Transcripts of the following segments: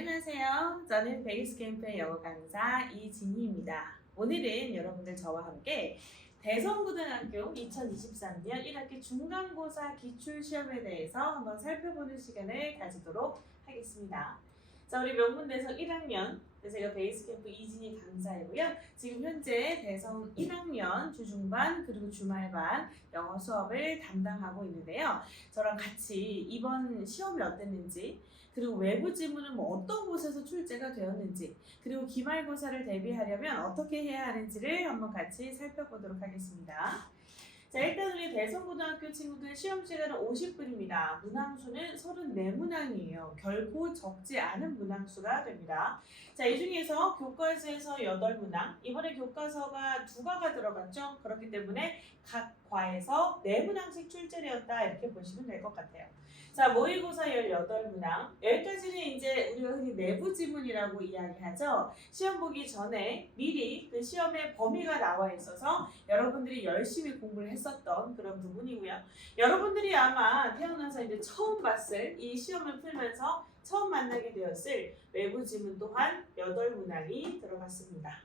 안녕하세요. 저는 베이스 캠프의 영어 강사 이진희입니다. 오늘은 여러분들 저와 함께 대성고등학교 2023년 1학기 중간고사 기출시험에 대해서 한번 살펴보는 시간을 가지도록 하겠습니다. 자, 우리 명문대성 1학년, 제가 베이스 캠프 이진희 강사이고요. 지금 현재 대성 1학년 주중반 그리고 주말반 영어 수업을 담당하고 있는데요. 저랑 같이 이번 시험이 어땠는지, 그리고 외부 지문은 어떤 곳에서 출제가 되었는지, 그리고 기말고사를 대비하려면 어떻게 해야 하는지를 한번 같이 살펴보도록 하겠습니다. 자, 일단 우리 대성고등학교 친구들 시험 시간은 50분입니다. 문항수는 34문항이에요. 결코 적지 않은 문항수가 됩니다. 자, 이 중에서 교과서에서 8문항, 이번에 교과서가 2과가 들어갔죠? 그렇기 때문에 각 과에서 4문항씩 출제되었다 이렇게 보시면 될 것 같아요. 자, 모의고사 18문항. 여기까지는 이제 우리가 흔히 내부 지문이라고 이야기하죠. 시험 보기 전에 미리 그 시험의 범위가 나와 있어서 여러분들이 열심히 공부를 했었던 그런 부분이고요. 여러분들이 아마 태어나서 이제 처음 봤을 이 시험을 풀면서 처음 만나게 되었을 외부 지문 또한 8문항이 들어갔습니다.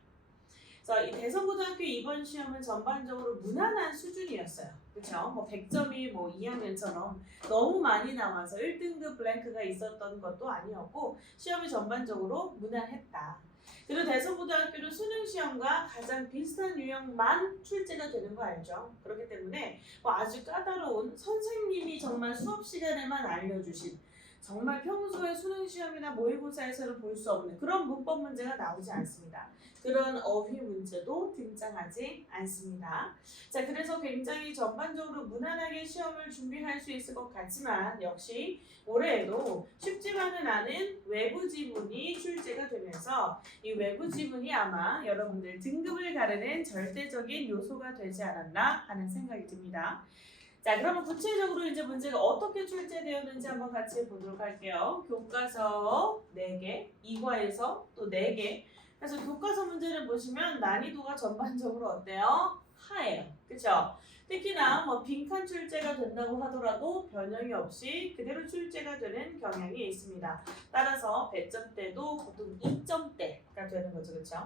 그래서 이 대성고등학교 이번 시험은 전반적으로 무난한 수준이었어요. 그렇죠? 100점이 2학년처럼 너무 많이 나와서 1등급 블랭크가 있었던 것도 아니었고 시험이 전반적으로 무난했다. 그리고 대성고등학교는 수능 시험과 가장 비슷한 유형만 출제가 되는 거 알죠? 그렇기 때문에 아주 까다로운 선생님이 정말 수업 시간에만 알려주신 정말 평소에 수능 시험이나 모의고사에서는 볼 수 없는 그런 문법 문제가 나오지 않습니다. 그런 어휘 문제도 등장하지 않습니다. 자, 그래서 굉장히 전반적으로 무난하게 시험을 준비할 수 있을 것 같지만 역시 올해에도 쉽지만은 않은 외부 지문이 출제가 되면서 이 외부 지문이 아마 여러분들 등급을 가르는 절대적인 요소가 되지 않았나 하는 생각이 듭니다. 자, 그러면 구체적으로 이제 문제가 어떻게 출제되었는지 한번 같이 보도록 할게요. 교과서 4개, 2과에서 또 4개. 그래서 교과서 문제를 보시면 난이도가 전반적으로 어때요? 하예요. 그쵸? 특히나 빈칸 출제가 된다고 하더라도 변형이 없이 그대로 출제가 되는 경향이 있습니다. 따라서 배점대도 보통 2점대가 되는 거죠. 그쵸?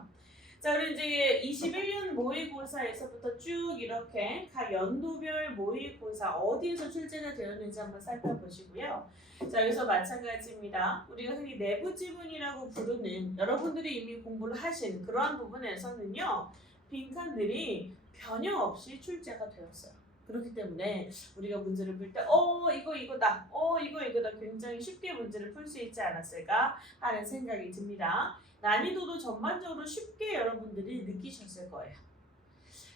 자, 그리고 이제 21년 모의고사에서부터 쭉 이렇게 각 연도별 모의고사 어디에서 출제가 되었는지 한번 살펴보시고요. 자, 여기서 마찬가지입니다. 우리가 흔히 내부 지문이라고 부르는 여러분들이 이미 공부를 하신 그러한 부분에서는요. 빈칸들이 변형 없이 출제가 되었어요. 그렇기 때문에 우리가 문제를 풀 때 이거다. 이거다. 굉장히 쉽게 문제를 풀 수 있지 않았을까 하는 생각이 듭니다. 난이도도 전반적으로 쉽게 여러분들이 느끼셨을 거예요.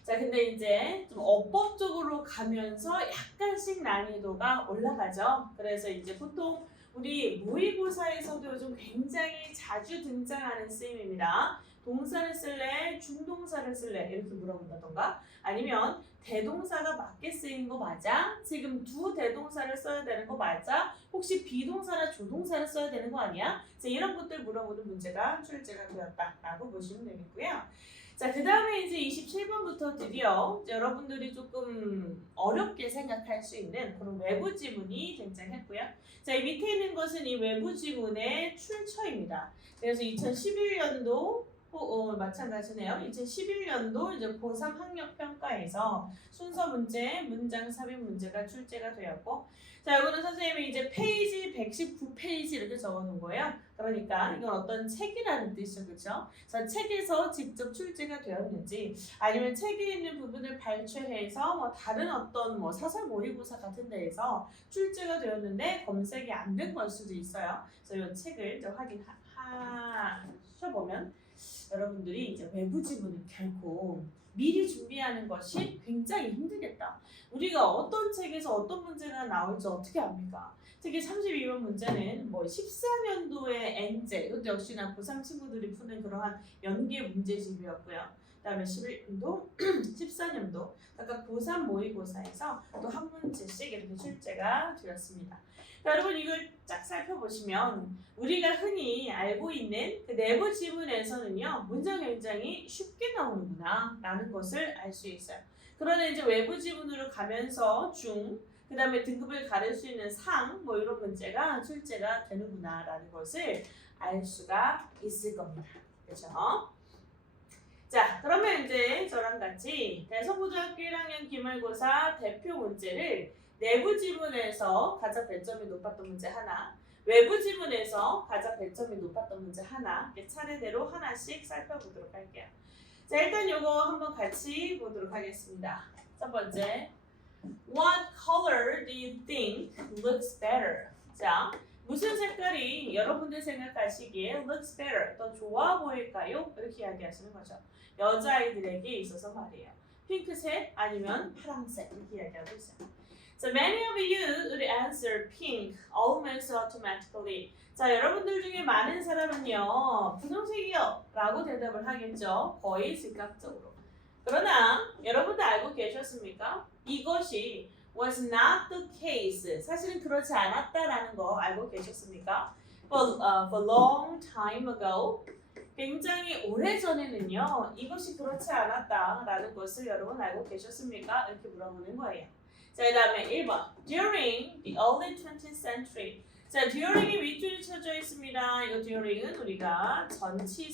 자, 근데 이제 좀 어법적으로 가면서 약간씩 난이도가 올라가죠. 그래서 이제 보통 우리 모의고사에서도 요즘 굉장히 자주 등장하는 쓰임입니다. 동사를 쓸래? 중동사를 쓸래? 이렇게 물어본다던가 아니면 대동사가 맞게 쓰이는 거 맞아? 지금 두 대동사를 써야 되는 거 맞아? 혹시 비동사나 조동사를 써야 되는 거 아니야? 이런 것들 물어보는 문제가 출제가 되었다라고 보시면 되겠고요. 자, 그 다음에 이제 27번부터 드디어 여러분들이 조금 어렵게 생각할 수 있는 그런 외부 지문이 등장했고요. 자, 이 밑에 있는 것은 이 외부 지문의 출처입니다. 그래서 2011년도 마찬가지네요. 2011년도 이제 고3 학력평가에서 순서 문제, 문장 삽입 문제가 출제가 되었고, 자, 이거는 선생님이 이제 페이지 119페이지 이렇게 적어놓은 거예요. 그러니까 이건 어떤 책이라는 뜻이죠, 그렇죠? 그래서 책에서 직접 출제가 되었는지, 아니면 책에 있는 부분을 발췌해서 다른 어떤 사설 모의고사 같은 데에서 출제가 되었는데 검색이 안 된 걸 수도 있어요. 그래서 이 책을 이제 확인하셔보면. 여러분들이 이제 외부 지문은 결코 미리 준비하는 것이 굉장히 힘들겠다. 우리가 어떤 책에서 어떤 문제가 나올지 어떻게 압니까? 특히 32번 문제는 14년도의 N제, 이것도 역시나 고3 친구들이 푸는 그러한 연계 문제집이었고요. 그 다음에 11년도, 14년도, 각각 고3 모의고사에서 또 한 문제씩 이렇게 출제가 되었습니다. 여러분 이걸 쫙 살펴보시면 우리가 흔히 알고 있는 그 내부 지문에서는요 문제가 굉장히 쉽게 나오는구나 라는 것을 알 수 있어요. 그러나 이제 외부 지문으로 가면서 그 다음에 등급을 가릴 수 있는 상 이런 문제가 출제가 되는구나 라는 것을 알 수가 있을 겁니다. 그렇죠? 자, 그러면 이제 저랑 같이 대성고등학교 1학년 기말고사 대표 문제를 내부 지문에서 가장 배점이 높았던 문제 하나, 외부 지문에서 가장 배점이 높았던 문제 하나, 이렇게 차례대로 하나씩 살펴보도록 할게요. 자, 일단 요거 한번 같이 보도록 하겠습니다. 첫 번째, What color do you think looks better? 자, 무슨 색깔이 여러분들 생각하시기에 looks better, 더 좋아 보일까요? 이렇게 이야기하시는 거죠. 여자아이들에게 있어서 말이에요. 핑크색 아니면 파란색 이렇게 이야기하고 있어요. So many of you would answer pink almost automatically. 자, 여러분들 중에 많은 사람은요, 분홍색이요 라고 대답을 하겠죠. 거의 즉각적으로. 그러나 여러분들 알고 계셨습니까? 이것이 was not the case. 사실은 그렇지 않았다라는 거 알고 계셨습니까? For long time ago. 굉장히 오래전에는요. 이것이 그렇지 않았다라는 것을 여러분 알고 계셨습니까? 이렇게 물어보는 거예요. 자, 그 다음에 1번. During the early 20th century. 자, during이 밑줄이 쳐져 있습니다. 이거 during은 우리가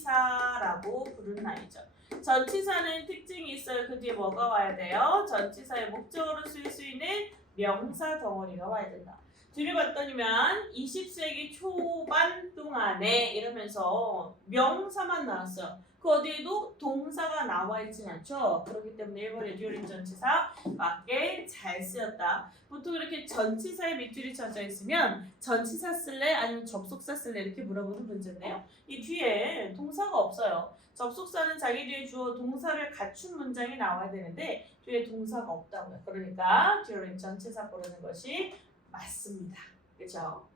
전치사라고 부르는 아이죠. 전치사는 특징이 있어요. 그 뒤에 뭐가 와야 돼요? 전치사의 목적어로 쓰일 수 있는 명사 덩어리가 와야 된다. 뒤를 봤더니만 20세기 초반 동안에 이러면서 명사만 나왔어요. 그 어디에도 동사가 나와 있진 않죠. 그렇기 때문에 1번의 during 전치사 맞게 잘 쓰였다. 보통 이렇게 전치사에 밑줄이 쳐져 있으면 전치사 쓸래 아니면 접속사 쓸래 이렇게 물어보는 문제인데요. 이 뒤에 동사가 없어요. 접속사는 자기 뒤에 주어 동사를 갖춘 문장이 나와야 되는데 뒤에 동사가 없다고요. 그러니까 during 전치사 고르는 것이 맞습니다. 그렇죠?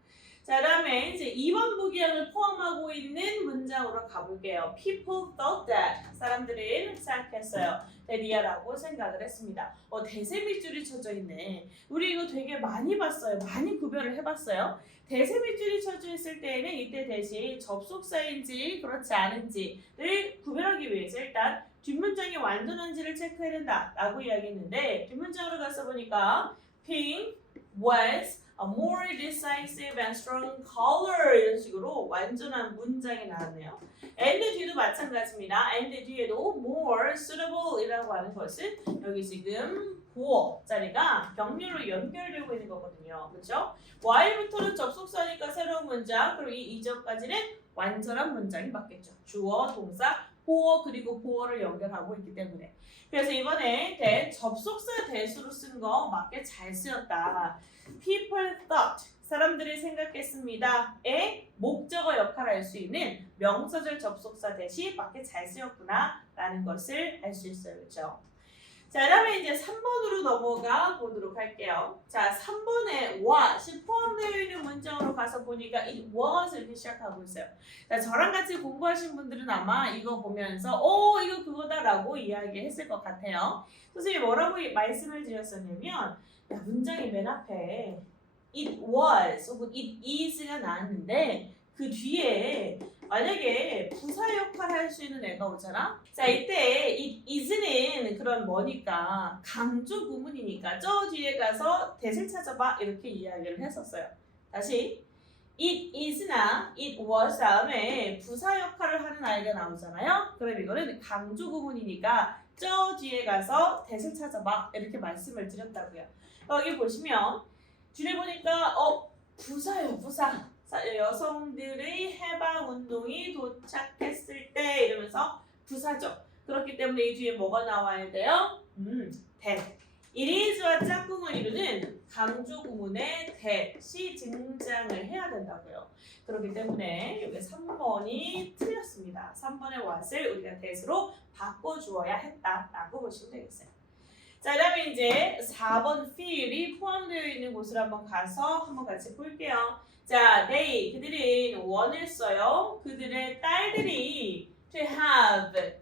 자, 그다음에 이제 2번 보기형을 포함하고 있는 문장으로 가볼게요. People thought that. 사람들은 생각했어요. that이라고 생각을 했습니다. 대세 밑줄이 쳐져 있네. 우리 이거 되게 많이 봤어요. 많이 구별을 해봤어요. 대세 밑줄이 쳐져 있을 때에는 이때 대신 접속사인지 그렇지 않은지를 구별하기 위해서 일단 뒷문장이 완전한지를 체크해야 된다라고 이야기했는데 뒷문장으로 가서 보니까 pink was a more decisive and strong color 이런 식으로 완전한 문장이 나왔네요. and 뒤도 마찬가지입니다. and 뒤에도 more suitable 이라고 하는 것은 여기 지금 보어 자리가 병렬로 연결되고 있는 거거든요. 그렇죠? while부터는 접속사니까 새로운 문장 그리고 이 이전까지는 완전한 문장이 맞겠죠. 주어, 동사, 보어 그리고 보어를 연결하고 있기 때문에 그래서 이번에 접속사 대수로 쓴 거 맞게 잘 쓰였다. People thought 사람들이 생각했습니다의 목적어 역할을 할 수 있는 명사절 접속사 대시 맞게 잘 쓰였구나 라는 것을 알 수 있어요. 그렇죠? 자, 그다음에 이제 3번으로 넘어가 보도록 할게요. 자, 3번에 what이 포함되어 있는 문장으로 가서 보니까 이 was 이렇게 시작하고 있어요. 자, 저랑 같이 공부하신 분들은 아마 이거 보면서 이거 그거다라고 이야기했을 것 같아요. 선생님이 뭐라고 말씀을 드렸었냐면 야, 문장이 맨 앞에 it was 혹은 it is가 나왔는데 그 뒤에 만약에 부사 역할을 할 수 있는 애가 오잖아? 자, 이때 it is는 그런 뭐니까 강조 구문이니까 저 뒤에 가서 that을 찾아봐 이렇게 이야기를 했었어요. 다시 it is나 it was 다음에 부사 역할을 하는 아이가 나오잖아요? 그럼 이거는 강조 구문이니까 저 뒤에 가서 that을 찾아봐 이렇게 말씀을 드렸다고요. 여기 보시면 뒤에 보니까 부사예요. 부사. 여성들의 해방운동이 도착했을 때 이러면서 부사죠. 그렇기 때문에 이 뒤에 뭐가 나와야 돼요? that. it is와 짝꿍을 이루는 강조 구문에 that이 등장을 해야 된다고요. 그렇기 때문에 여기 3번이 틀렸습니다. 3번의 what을 우리가 that으로 바꿔주어야 했다라고 보시면 되겠어요. 자, 그다음에 이제 4번 feel이 포함되어 있는 곳을 한번 가서 한번 같이 볼게요. 자, 그들은 원했어요. 그들의 딸들이 to have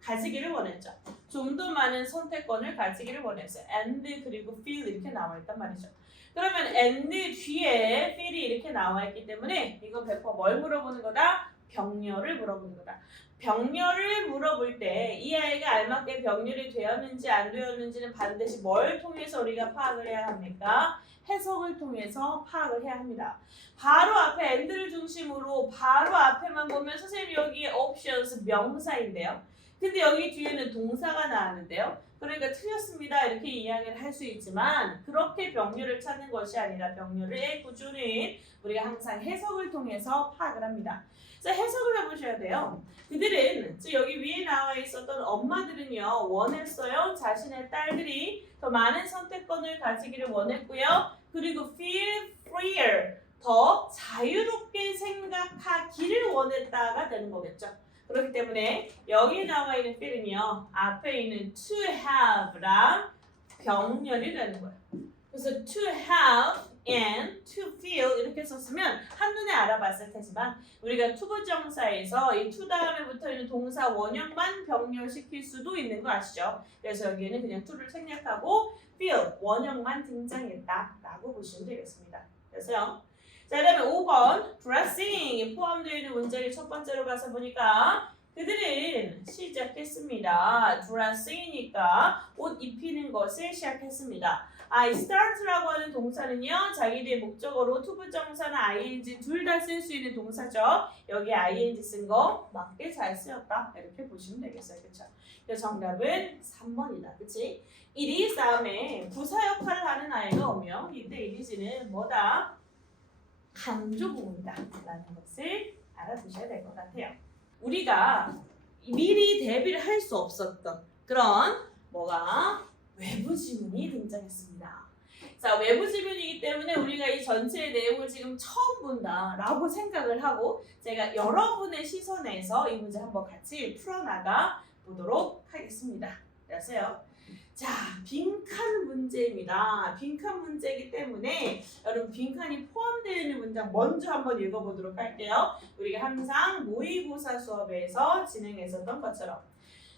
가지기를 원했죠. 좀 더 많은 선택권을 가지기를 원했어요. and 그리고 feel 이렇게 나와 있단 말이죠. 그러면 and 뒤에 feel이 이렇게 나와 있기 때문에 이거 100% 뭘 물어보는 거다? 병렬을 물어보는 거다. 병렬을 물어볼 때 이 아이가 알맞게 병렬이 되었는지 안 되었는지는 반드시 뭘 통해서 우리가 파악을 해야 합니까? 해석을 통해서 파악을 해야 합니다. 바로 앞에 and를 중심으로 바로 앞에만 보면 선생님 여기 options 명사인데요. 근데 여기 뒤에는 동사가 나왔는데요. 그러니까 틀렸습니다. 이렇게 이야기를 할 수 있지만 그렇게 병렬을 찾는 것이 아니라 병렬의 구조는 우리가 항상 해석을 통해서 파악을 합니다. 자, 해석을 해보셔야 돼요. 그들은 여기 위에 나와 있었던 엄마들은요 원했어요. 자신의 딸들이 더 많은 선택권을 가지기를 원했고요. 그리고 feel freer, 더 자유롭게 생각하기를 원했다가 되는 거겠죠. 그렇기 때문에 여기 나와 있는 feel은요 앞에 있는 to have랑 병렬이 되는 거예요. 그래서 to have and to feel 이렇게 썼으면 한눈에 알아봤을 테지만 우리가 투부정사에서 이 to 다음에 붙어있는 동사 원형만 병렬시킬 수도 있는 거 아시죠? 그래서 여기에는 그냥 to를 생략하고 feel 원형만 등장했다라고 보시면 되겠습니다. 그래서요. 자, 그다음에 5번 dressing 포함되어 있는 문제를 첫 번째로 가서 보니까 그들은 시작했습니다. dressing이니까 옷 입히는 것을 시작했습니다. I start라고 하는 동사는요 자기들의 목적어로 투부정사나 ing 둘 다 쓸 수 있는 동사죠. 여기 ing 쓴 거 맞게 잘 쓰였다 이렇게 보시면 되겠어요. 그렇죠? 그래서 정답은 3번이다. 그치? it is 다음에 부사 역할을 하는 아이가 오면 이때 it is는 뭐다? 강조 부분이다 라는 것을 알아두셔야 될 것 같아요. 우리가 미리 대비를 할 수 없었던 그런 뭐가 외부 지문이 등장했습니다. 자, 외부 지문이기 때문에 우리가 이 전체의 내용을 지금 처음 본다라고 생각을 하고 제가 여러분의 시선에서 이 문제 한번 같이 풀어나가 보도록 하겠습니다. 그래서요. 자, 빈칸 문제입니다. 빈칸 문제이기 때문에 여러분 빈칸이 포함되어 있는 문장 먼저 한번 읽어보도록 할게요. 우리가 항상 모의고사 수업에서 진행했었던 것처럼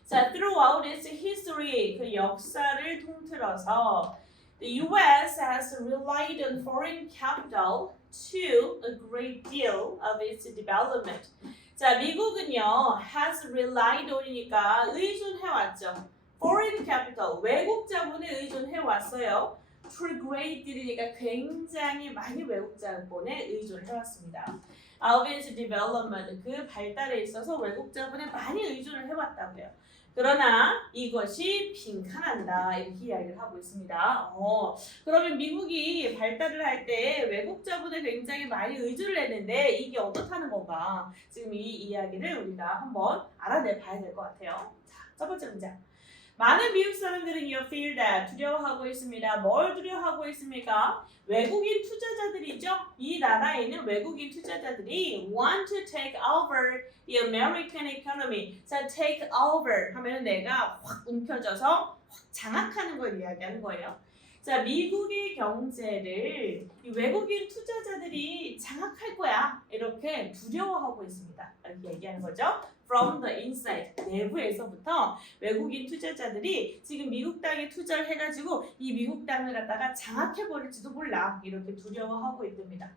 자, throughout its history, 그 역사를 통틀어서 the U.S. has relied on foreign capital to a great deal of its development. 자, 미국은요 has relied on이니까 의존해왔죠. foreign capital, 외국 자본에 의존해왔어요. to a great deal이니까 굉장히 많이 외국 자본에 의존해왔습니다. of its development, 그 발달에 있어서 외국 자본에 많이 의존을 해왔다고요. 그러나 이것이 빈칸한다 이렇게 이야기를 하고 있습니다. 그러면 미국이 발달을 할 때 외국 자본에 굉장히 많이 의존을 했는데 이게 어떻다는 건가? 지금 이 이야기를 우리가 한번 알아내 봐야 될 것 같아요. 자, 첫 번째 문장. 많은 미국 사람들은요, fear that, 두려워하고 있습니다. 뭘 두려워하고 있습니까? 외국인 투자자들이죠. 이 나라에 있는 외국인 투자자들이 want to take over the American economy. 자, take over 하면 내가 확 움켜져서 확 장악하는 걸 이야기하는 거예요. 자, 미국의 경제를 이 외국인 투자자들이 장악할 거야. 이렇게 두려워하고 있습니다. 이렇게 얘기하는 거죠. From the inside, 내부에서부터 외국인 투자자들이 지금 미국 땅에 투자를 해가지고 이 미국 땅을 갖다가 장악해버릴지도 몰라. 이렇게 두려워하고 있답니다.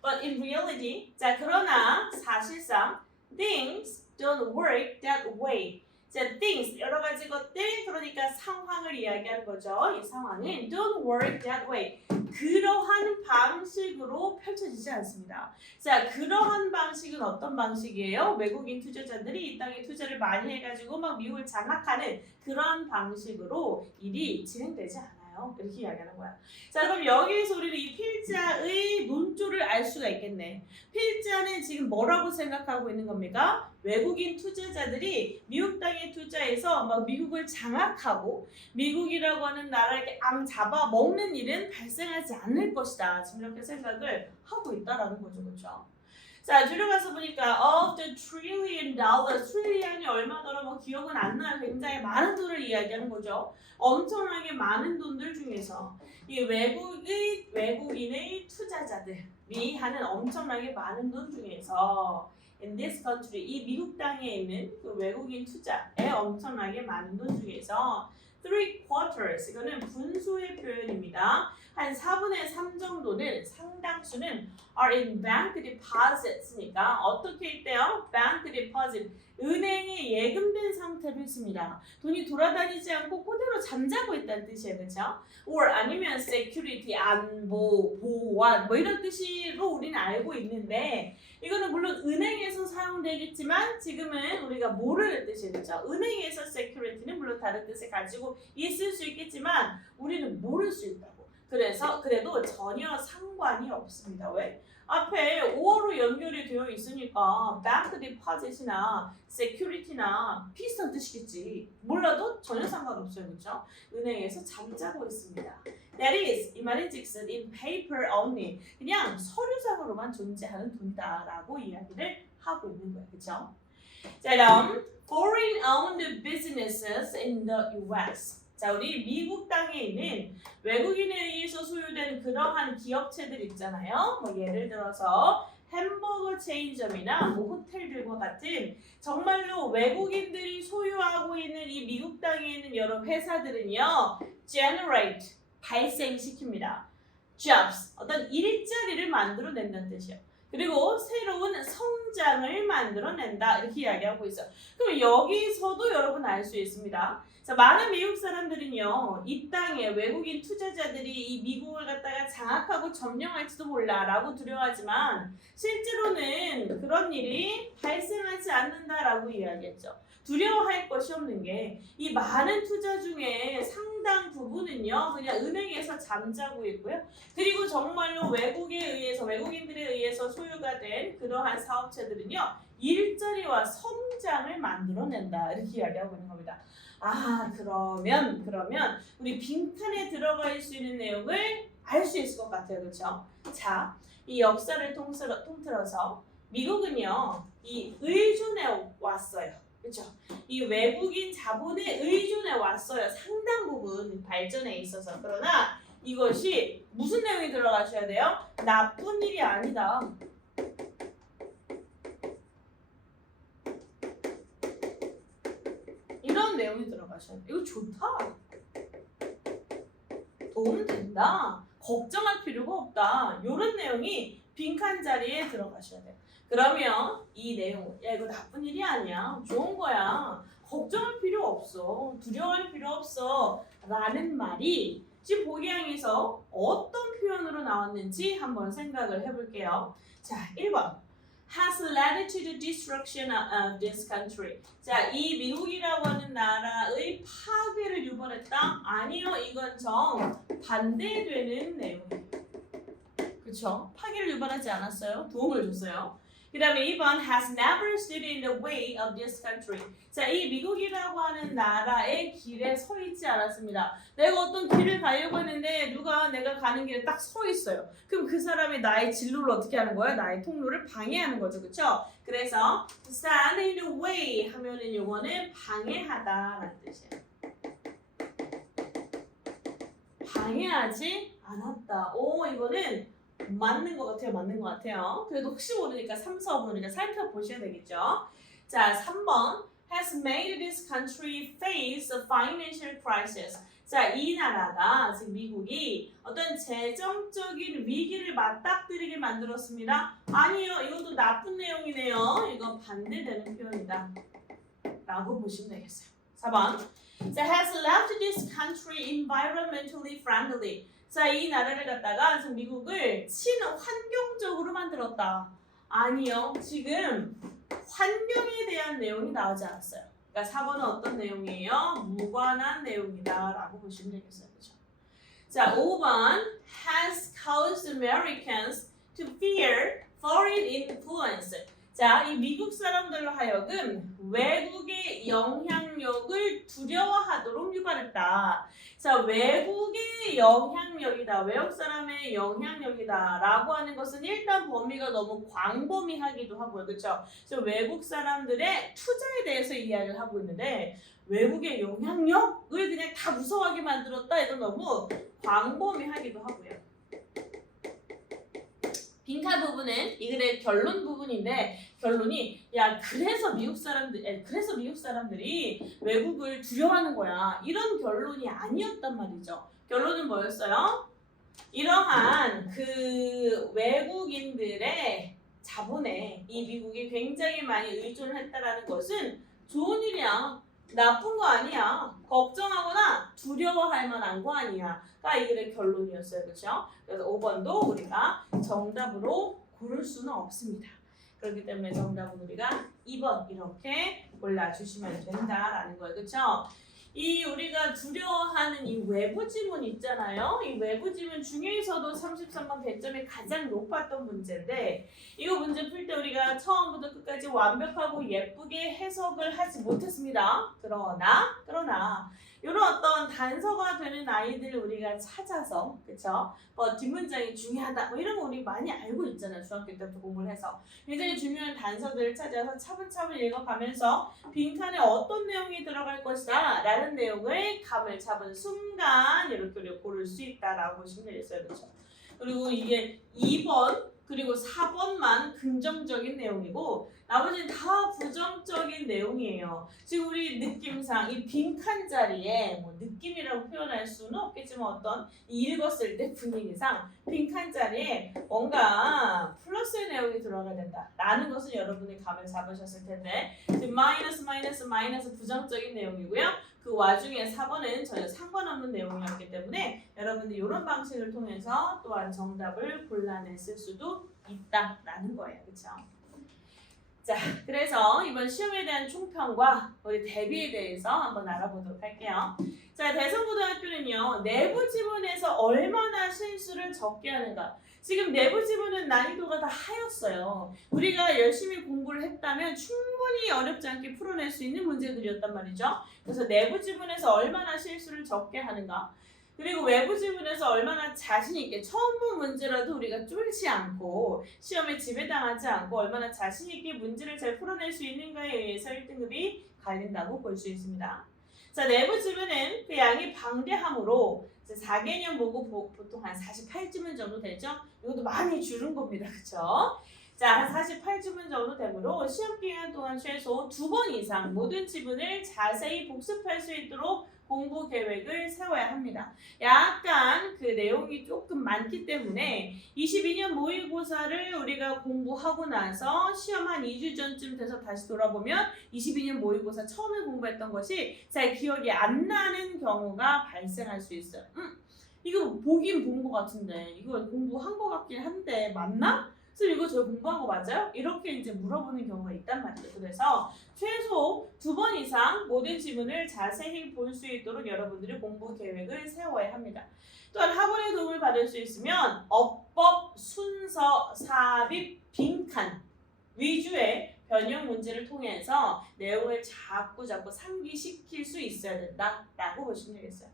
But in reality, 자, 그러나 사실상 things don't work that way. 자, things, 여러 가지 것들, 그러니까 상황을 이야기하는 거죠. 이 상황은 don't work that way. 그러한 방식으로 펼쳐지지 않습니다. 자, 그러한 방식은 어떤 방식이에요? 외국인 투자자들이 이 땅에 투자를 많이 해가지고 막 미국을 장악하는 그런 방식으로 일이 진행되지 않아요. 이렇게 이야기하는 거야. 자, 그럼 여기에서 우리는 이 필자의 논조를 알 수가 있겠네. 필자는 지금 뭐라고 생각하고 있는 겁니까? 외국인 투자자들이 미국 땅에 투자해서 막 미국을 장악하고 미국이라고 하는 나라를 앙 잡아 먹는 일은 발생하지 않을 것이다. 지금 이렇게 생각을 하고 있다라는 거죠, 그렇죠? 자, 들어가서 보니까 of the $1 trillion, 트릴리언이 얼마더라 뭐 기억은 안 나요. 굉장히 많은 돈을 이야기하는 거죠. 엄청나게 많은 돈들 중에서 이 외국인의 투자자들이 하는 엄청나게 많은 돈 중에서 in this country, 이 미국 땅에 있는 그 외국인 투자에 엄청나게 많은 돈 중에서 3/4, 이거는 분수의 표현입니다. 한 4분의 3 정도는 상당수는 are in bank deposits니까 어떻게 있대요? bank deposit. 은행에 예금된 상태로 있습니다. 돈이 돌아다니지 않고 그대로 잠자고 있다는 뜻이에요. 그렇죠? or 아니면 security, 안보, 보완 뭐 이런 뜻으로 우리는 알고 있는데 이거는 물론 은행에서 사용되겠지만 지금은 우리가 모르는 뜻이에요. 그렇죠? 은행에서 security는 물론 다른 뜻을 가지고 있을 수 있겠지만 우리는 모를 수 있다고. 그래서 그래도 전혀 상관이 없습니다. 왜? 앞에 5어로 연결이 되어 있으니까 bank deposit이나 security나 비슷한 뜻이겠지. 몰라도 전혀 상관없어요. 그렇죠? 은행에서 잠자고 있습니다. That is, 이 말은 즉슨 in paper only. 그냥 서류상으로만 존재하는 돈이다라고 이야기를 하고 있는 거예요. 그렇죠? 자, 다음 foreign owned businesses in the US. 자, 우리 미국 땅에 있는 외국인에 의해서 소유된 그러한 기업체들 있잖아요. 뭐 예를 들어서 햄버거 체인점이나 뭐 호텔들과 같은 정말로 외국인들이 소유하고 있는 이 미국 땅에 있는 여러 회사들은요. generate, 발생시킵니다. jobs, 어떤 일자리를 만들어낸다는 뜻이에요. 그리고 새로운 성장을 만들어낸다 이렇게 이야기하고 있어요. 그럼 여기서도 여러분 알 수 있습니다. 자, 많은 미국 사람들은요, 이 땅에 외국인 투자자들이 이 미국을 갖다가 장악하고 점령할지도 몰라라고 두려워하지만 실제로는 그런 일이 발생하지 않는다라고 이야기했죠. 두려워할 것이 없는 게 이 많은 투자 중에 상당 부분은요, 그냥 은행에서 잠자고 있고요. 그리고 정말로 외국인들에 의해서 소유가 된 그러한 사업체들은요, 일자리와 성장을 만들어낸다 이렇게 이야기하고 있는 겁니다. 아, 그러면 우리 빈칸에 들어가 있을 수 있는 내용을 알 수 있을 것 같아요. 그렇죠? 자, 이 역사를 통틀어서 미국은요, 이 의존해 왔어요. 그렇죠? 이 외국인 자본에 의존해 왔어요. 상당 부분 발전에 있어서. 그러나 이것이 무슨 내용이 들어가셔야 돼요? 나쁜 일이 아니다. 이런 내용이 들어가셔야 돼요. 이거 좋다. 도움 된다. 걱정할 필요가 없다. 이런 내용이 빈칸 자리에 들어가셔야 돼요. 그러면 이 내용, 야 이거 나쁜 일이 아니야. 좋은 거야. 걱정할 필요 없어. 두려워할 필요 없어. 라는 말이 지금 보기양에서 어떤 표현으로 나왔는지 한번 생각을 해볼게요. 자, 1번. has led to the destruction of this country. 자, 이 미국이라고 하는 나라의 파괴를 유발했다? 아니요, 이건 정 반대되는 내용이에요. 그렇죠? 파괴를 유발하지 않았어요. 도움을 줬어요. 그 다음에 2번 has never stood in the way of this country. 자, 이 미국이라고 하는 나라의 길에 서 있지 않았습니다. 내가 어떤 길을 가려고 했는데 누가 내가 가는 길에 딱 서 있어요. 그럼 그 사람이 나의 진로를 어떻게 하는 거예요? 나의 통로를 방해하는 거죠. 그렇죠? 그래서 stand in the way 하면은 이거는 방해하다라는 뜻이에요. 방해하지 않았다. 오, 이거는 맞는 것 같아요. 그래도 혹시 모르니까 3, 4번을 살펴보셔야 되겠죠. 자, 3번 has made this country face a financial crisis. 자, 이 나라가, 즉 미국이 어떤 재정적인 위기를 맞닥뜨리게 만들었습니다. 아니요, 이것도 나쁜 내용이네요. 이거 반대되는 표현이다 라고 보시면 되겠어요. 4번 자, has left this country environmentally friendly. 자, 이 나라를 갖다가 지금 미국을 친환경적으로 만들었다. 아니요. 지금 환경에 대한 내용이 나오지 않았어요. 그러니까 4번은 어떤 내용이에요? 무관한 내용이다 라고 보시면 되겠어요. 그렇죠? 자, 5번 has caused Americans to fear foreign influence. 자, 이 미국 사람들로 하여금 외국의 영향력을 두려워하도록 유발했다. 자, 외국의 영향력이다, 외국 사람의 영향력이다 라고 하는 것은 일단 범위가 너무 광범위하기도 하고요. 그렇죠? 그래서 외국 사람들의 투자에 대해서 이야기를 하고 있는데 외국의 영향력을 그냥 다 무서워하게 만들었다. 이건 너무 광범위하기도 하고요. 빈칸 부분은 이 글의 결론 부분인데 결론이 야 그래서 미국 사람들이 외국을 두려워하는 거야 이런 결론이 아니었단 말이죠. 결론은 뭐였어요? 이러한 그 외국인들의 자본에 이 미국이 굉장히 많이 의존했다라는 것은 좋은 일이야. 나쁜 거 아니야. 걱정하거나 두려워할 만한 거 아니야. 가 이 글의 결론이었어요. 그렇죠? 그래서 5번도 우리가 정답으로 고를 수는 없습니다. 그렇기 때문에 정답은 우리가 2번 이렇게 골라주시면 된다라는 거예요. 그렇죠? 이 우리가 두려워하는 이 외부 지문 있잖아요. 이 외부 지문 중에서도 33번 배점이 가장 높았던 문제인데 이거 문제 풀 때 우리가 처음부터 끝까지 완벽하고 예쁘게 해석을 하지 못했습니다. 그러나 이런 어떤 단서가 되는 아이들을 우리가 찾아서 그쵸? 뒷문장이 중요하다 뭐 이런 거 우리 많이 알고 있잖아요. 중학교 때부터 공부를 해서 굉장히 중요한 단서들을 찾아서 차분차분 읽어가면서 빈칸에 어떤 내용이 들어갈 것이다 라는 내용을 감을 잡은 순간 이렇게 고를 수 있다라고 보시면 되겠어요. 그렇죠? 그리고 이게 2번 그리고 4번만 긍정적인 내용이고 나머지는 다 부정적인 내용이에요. 지금 우리 느낌상 이 빈칸 자리에 뭐 느낌이라고 표현할 수는 없겠지만 어떤 읽었을 때 분위기상 빈칸 자리에 뭔가 플러스의 내용이 들어가야 된다라는 것은 여러분이 감을 잡으셨을 텐데 지금 마이너스 부정적인 내용이고요. 그 와중에 4번은 전혀 상관없는 내용이었기 때문에 여러분들 이런 방식을 통해서 또한 정답을 골라냈을 수도 있다라는 거예요. 그렇죠? 자, 그래서 이번 시험에 대한 총평과 우리 대비에 대해서 한번 알아보도록 할게요. 자, 대성고등학교는요. 내부 지문에서 얼마나 실수를 적게 하는가. 지금 내부 지문은 난이도가 다 하였어요. 우리가 열심히 공부를 했다면 충분히 어렵지 않게 풀어낼 수 있는 문제들이었단 말이죠. 그래서 내부 지문에서 얼마나 실수를 적게 하는가. 그리고 외부 지문에서 얼마나 자신 있게 처음 본 문제라도 우리가 쫄지 않고 시험에 지배당하지 않고 얼마나 자신 있게 문제를 잘 풀어낼 수 있는가에 의해서 1등급이 갈린다고 볼 수 있습니다. 자, 내부 지문은 그 양이 방대하므로 4개년 보고 보통 한 48지문 정도 되죠? 이것도 많이 줄은 겁니다. 그쵸? 자, 48지문 정도 되므로 시험 기간 동안 최소 2번 이상 모든 지문을 자세히 복습할 수 있도록 공부 계획을 세워야 합니다. 약간 그 내용이 조금 많기 때문에 22년 모의고사를 우리가 공부하고 나서 시험 한 2주 전쯤 돼서 다시 돌아보면 22년 모의고사 처음에 공부했던 것이 잘 기억이 안 나는 경우가 발생할 수 있어요. 이거 보긴 본 것 같은데 이거 공부한 것 같긴 한데 맞나? 선생님 이거 저 공부한 거 맞아요? 이렇게 이제 물어보는 경우가 있단 말이에요. 그래서 최소 2번 이상 모든 지문을 자세히 볼 수 있도록 여러분들이 공부 계획을 세워야 합니다. 또한 학원의 도움을 받을 수 있으면 어법, 순서, 삽입, 빈칸 위주의 변형 문제를 통해서 내용을 자꾸 상기시킬 수 있어야 된다라고 보시면 되겠어요.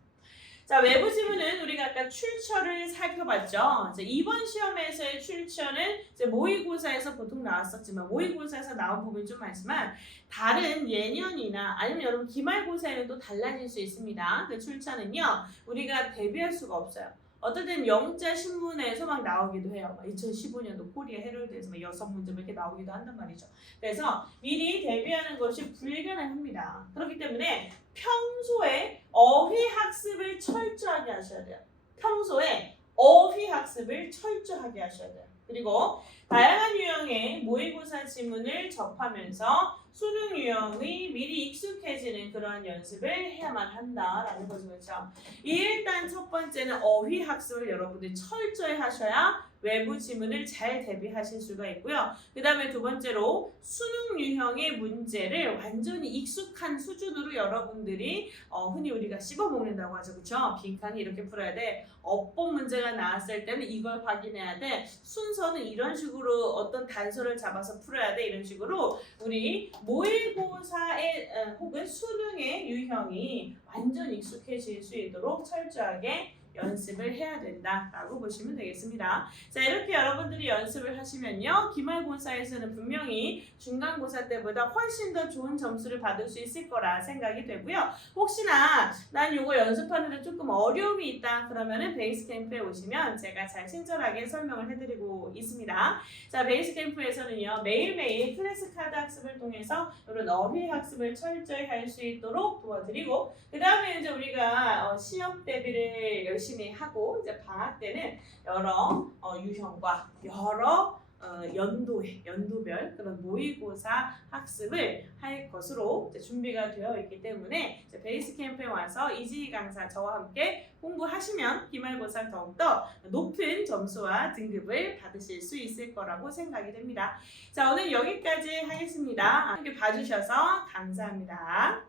자, 외부 지문은 우리가 아까 출처를 살펴봤죠. 이제 이번 시험에서의 출처는 이제 모의고사에서 보통 나왔었지만 모의고사에서 나온 부분이 좀 많지만 다른 예년이나 아니면 여러분 기말고사에는 또 달라질 수 있습니다. 그 출처는요 우리가 대비할 수가 없어요. 어떨 때는 영자 신문에서 막 나오기도 해요. 2015년도 코리아 헤럴드에서 6문제 이렇게 나오기도 한단 말이죠. 그래서 미리 대비하는 것이 불가능합니다. 그렇기 때문에 평소에 어휘 학습을 철저하게 하셔야 돼요. 평소에 어휘 학습을 철저하게 하셔야 돼요. 그리고 다양한 유형의 모의고사 지문을 접하면서 수능 유형이 미리 익숙해지는 그러한 연습을 해야만 한다라는 거죠. 그렇죠? 일단 첫 번째는 어휘 학습을 여러분들이 철저히 하셔야 외부 지문을 잘 대비하실 수가 있고요. 그 다음에 두 번째로 수능 유형의 문제를 완전히 익숙한 수준으로 여러분들이 흔히 우리가 씹어먹는다고 하죠. 그렇죠? 빈칸이 이렇게 풀어야 돼. 어법 문제가 나왔을 때는 이걸 확인해야 돼. 순서는 이런 식으로 어떤 단서를 잡아서 풀어야 돼. 이런 식으로 우리 모의고사의 혹은 수능의 유형이 완전 익숙해질 수 있도록 철저하게 연습을 해야 된다라고 보시면 되겠습니다. 자, 이렇게 여러분들이 연습을 하시면요 기말고사에서는 분명히 중간고사 때보다 훨씬 더 좋은 점수를 받을 수 있을 거라 생각이 되고요. 혹시나 난 이거 연습하는데 조금 어려움이 있다 그러면은 베이스 캠프에 오시면 제가 잘 친절하게 설명을 해드리고 있습니다. 자, 베이스 캠프에서는요 매일매일 클래스 카드 학습을 통해서 이런 어휘 학습을 철저히 할 수 있도록 도와드리고 그 다음에 이제 우리가 시험 대비를 열심히 하고 이제 방학 때는 여러 유형과 여러 연도별 그런 모의고사 학습을 할 것으로 이제 준비가 되어 있기 때문에 이제 베이스 캠프에 와서 이지희 강사 저와 함께 공부하시면 기말고사 더욱더 높은 점수와 등급을 받으실 수 있을 거라고 생각이 됩니다. 자, 오늘 여기까지 하겠습니다. 함께 봐주셔서 감사합니다.